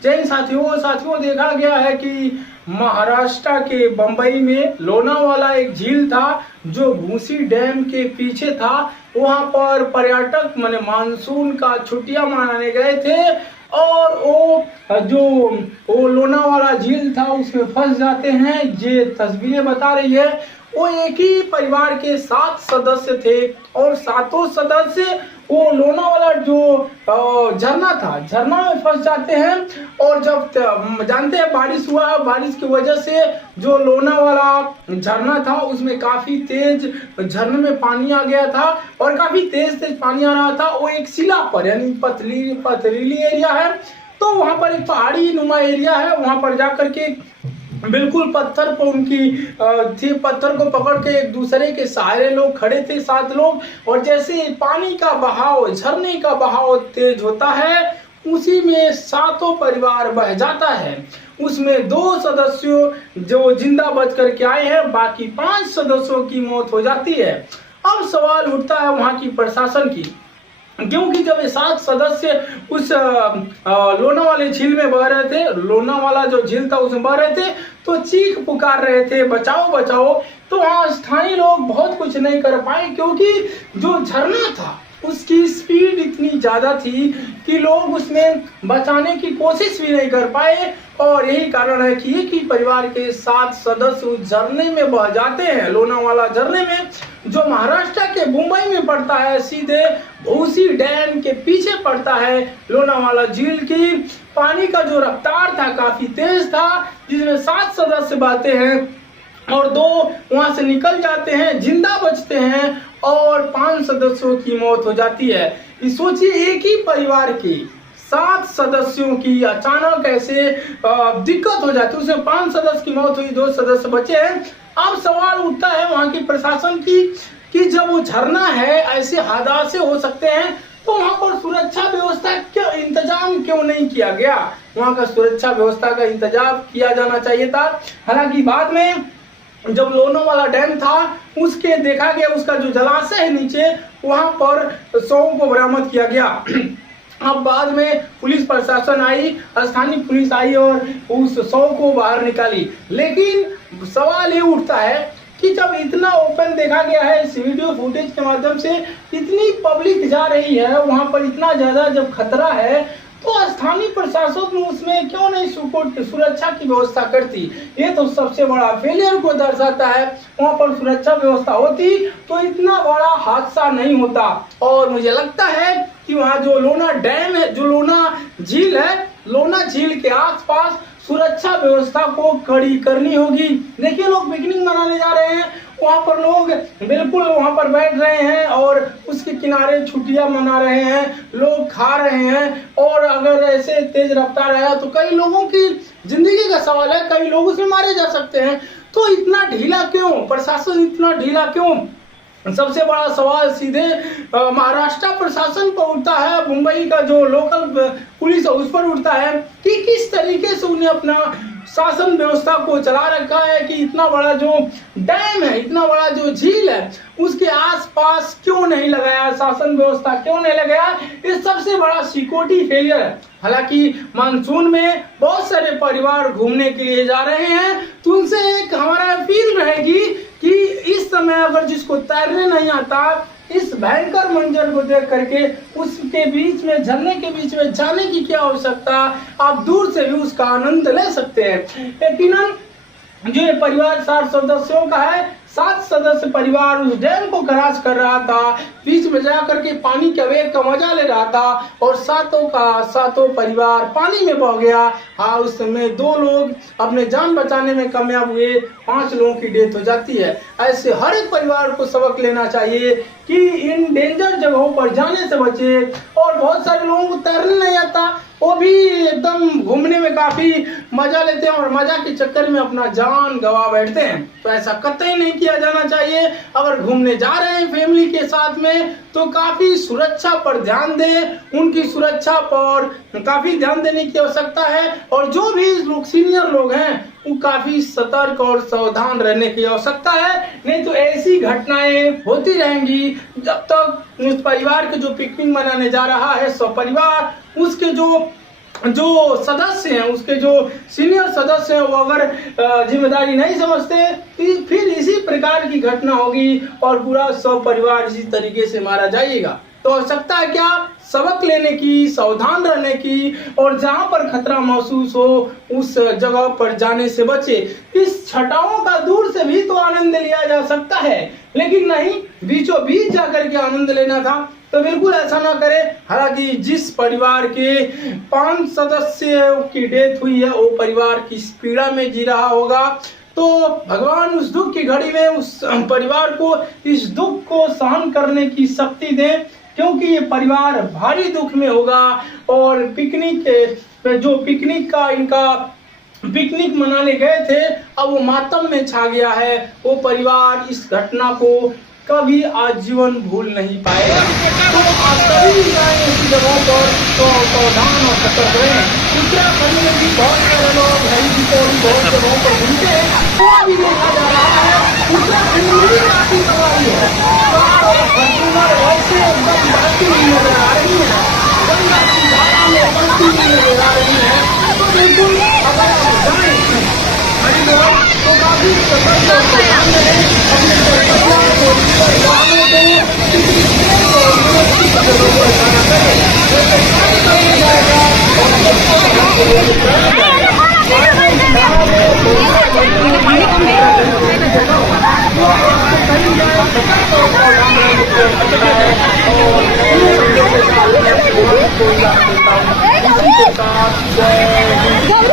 जय हिंद साथियों देखा गया है कि महाराष्ट्र के बंबई में लोनावाला एक झील था जो भूसी डैम के पीछे था। वहां पर पर्यटक माने मानसून का छुट्टियां मनाने गए थे और वो लोनावाला झील था उसमें फंस जाते हैं। ये तस्वीरें बता रही है वो एक ही परिवार के 7 सदस्य थे और सातों सदस्य वो लोनावाला जो झरना था, झरना में फंस जाते हैं। और जब जानते हैं बारिश हुआ, बारिश की वजह से जो लोनावाला झरना था उसमें काफी तेज झरने में पानी आ गया था और काफी तेज पानी आ रहा था। वो एक शिला पर यानी पथरीली एरिया है, तो वहां पर एक पहाड़ी नुमा एरिया है। वहां पर जाकर के बिल्कुल पत्थर पर पत्थर को पकड़ के एक दूसरे के सहारे लोग खड़े थे, 7 लोग। और जैसे पानी का बहाव, झरने का बहाव तेज होता है उसी में सातों परिवार बह जाता है। उसमें 2 सदस्यों जो जिंदा बच करके आए हैं, बाकी 5 सदस्यों की मौत हो जाती है। अब सवाल उठता है वहां की प्रशासन की, क्योंकि जब ये 7 सदस्य उस लोनावाला झील में बह रहे थे, लोनावाला जो झील था उसमें बह रहे थे, तो चीख पुकार रहे थे बचाओ बचाओ। तो वहाँ स्थानीय लोग बहुत कुछ नहीं कर पाए, क्योंकि जो झरना था उसकी स्पीड इतनी ज्यादा थी कि लोग उसमें बचाने की कोशिश भी नहीं कर पाए। और यही कारण है कि एक ही परिवार के 7 सदस्य उस झरने में बह जाते हैं, लोनावाला झरने में, जो महाराष्ट्र के मुंबई में पड़ता है, सीधे भूसी डैम के पीछे पड़ता है। लोनावाला झील की पानी का जो रफ्तार था काफी तेज था, जिसमें 7 सदस्य बहते हैं और 2 वहां से निकल जाते हैं, जिंदा बचते हैं और 5 सदस्यों की मौत हो जाती है। सोचिए एक ही परिवार के 7 सदस्यों की अचानक ऐसे दिक्कत हो जाती है, उसमें 5 सदस्य की मौत हुई, 2 सदस्य बचे हैं। अब सवाल उठता है वहां की प्रशासन की कि जब वो झरना है, ऐसे हादसे हो सकते हैं, तो वहां पर सुरक्षा व्यवस्था इंतजाम क्यों नहीं किया गया? वहां का सुरक्षा व्यवस्था का इंतजाम किया जाना चाहिए था। हालांकि बाद में जब लोनावाला डैम था उसके देखा गया उसका जो जलाशय है नीचे, वहां पर शव को बरामद किया गया। अब बाद में पुलिस प्रशासन आई, स्थानीय पुलिस आई और उस शव को बाहर निकाली। लेकिन सवाल ये उठता है कि जब इतना ओपन देखा गया है इस वीडियो फुटेज के माध्यम से, इतनी पब्लिक जा रही है वहां पर, इतना ज्यादा जब खतरा है, तो स्थानीय प्रशासन उसमें क्यों नहीं सुरक्षा की व्यवस्था करती? ये तो सबसे बड़ा फेलियर को दर्शाता है। वहां पर सुरक्षा व्यवस्था होती तो इतना बड़ा हादसा नहीं होता। और मुझे लगता है कि वहाँ जो लोना डैम है, जो लोना झील है, लोना झील के आसपास सुरक्षा व्यवस्था को कड़ी करनी होगी। देखिए लोग पिकनिक मनाने जा रहे हैं, वहां पर लोग बिल्कुल वहां पर बैठ रहे हैं और उसके किनारे छुट्टियां मना रहे हैं, लोग खा रहे हैं। और अगर ऐसे तेज रफ्तार आया तो कई लोगों की जिंदगी का सवाल है, कई लोग उसमें मारे जा सकते हैं। तो इतना ढीला क्यों, प्रशासन इतना ढीला क्यों? सबसे बड़ा सवाल सीधे महाराष्ट्र प्रशासन पर उठता है, मुंबई का जो लोकल पुलिस है उस पर उठता है कि किस तरीके से उन्हें अपना शासन व्यवस्था को चला रखा है कि इतना बड़ा जो डैम है, इतना बड़ा जो झील है, उसके आसपास क्यों नहीं लगाया, शासन व्यवस्था क्यों नहीं लगाया? ये सबसे बड़ा सिक्योरिटी फेलियर है। हालांकि मानसून में बहुत सारे परिवार घूमने के लिए जा रहे हैं, तो उनसे एक हमारा अपील रहेगी कि इस समय अगर जिसको तैरने नहीं आता, इस भयंकर मंजर को देख करके उसके बीच में, झरने के बीच में जाने की क्या आवश्यकता? आप दूर से भी उसका आनंद ले सकते हैं। यकीनन जो ये परिवार 7 सदस्यों का है, 7 सदस्य परिवार उस डैम को क्रॉस कर रहा था, बीच में जाकर के पानी के वेग का मजा ले रहा था और सातों परिवार पानी में बह गया। हाँ, उस समय 2 लोग अपने जान बचाने में कामयाब हुए, 5 लोगों की डेथ हो जाती है। ऐसे हर एक परिवार को सबक लेना चाहिए कि इन डेंजर जगहों पर जाने से बचे। और बहुत सारे लोगों को तैरने नहीं आता, वो भी एकदम घूमने में काफी मजा लेते हैं और मजा के चक्कर में अपना जान गवा बैठते हैं। तो ऐसा कतई नहीं किया जाना चाहिए। अगर घूमने जा रहे हैं फैमिली के साथ में तो काफी सुरक्षा पर ध्यान दें, उनकी सुरक्षा पर काफी ध्यान देने की आवश्यकता है। और जो भी लोग सीनियर लोग हैं वो काफी सतर्क और सावधान रहने की आवश्यकता है, नहीं तो ऐसी घटनाएं होती रहेंगी जब तक उस परिवार के जो पिकनिक मनाने जा रहा है सपरिवार, उसके जो जो सदस्य हैं, उसके जो सीनियर सदस्य हैं, वो अगर जिम्मेदारी नहीं समझते तो फिर इसी प्रकार की घटना होगी और पूरा सब परिवार इसी तरीके से मारा जाएगा। तो आवश्यकता है क्या? सबक लेने की, सावधान रहने की, और जहां पर खतरा महसूस हो उस जगह पर जाने से बचे। इस छटाओं का दूर से भी तो आनंद लिया जा सकता है, लेकिन नहीं, बीचों बीच जाकर के आनंद लेना था, तो बिल्कुल ऐसा ना करें। हालांकि जिस परिवार के 5 सदस्यों की डेथ हुई है, वो परिवार किस पीड़ा में जी रहा होगा, तो भगवान उस दुख की घड़ी में उस परिवार को इस दुख को सहन करने की शक्ति दें, क्योंकि ये परिवार भारी दुख में होगा। और पिकनिक का इनका पिकनिक मनाने गए थे, अब वो मातम में छा गया है। वो परिवार इस घटना को कभी आजीवन भूल नहीं पाएगा। तो आप सभी जाएं ऐसी जगहों पर तो सावधान और सतर्क रहें। उत्तराखंड में भी बहुत सारे लोग हरी की पौड़ी बहुत जगहों पर घूमते हैं, वो भी देखा जा रहा है। उत्तराखंड में भी काफी तबाही है, कार और फॉर्च्यूनर वैसे एकदम बढ़ती हुई नजर आ रही है, गंगा की धारा में बढ़ती हुई नजर आ रही है। तो बिल्कुल अगर आप जाएं हरिद्वार तो काफी सतर्क और सावधान रहें। अपने परिवार को, परिवारों को किसी सेफ और सुरक्षित जगह पर जाना करें, जैसे कार्य करने जाएगा और सबको ध्यान से लेकर जाया जाएगा। पानी कम है तो आपको कहीं जाए सतर्क और सावधान रहने की आवश्यकता है। और पूरे संदेश के साथ मैं आपको इसी के साथ जय हिंद।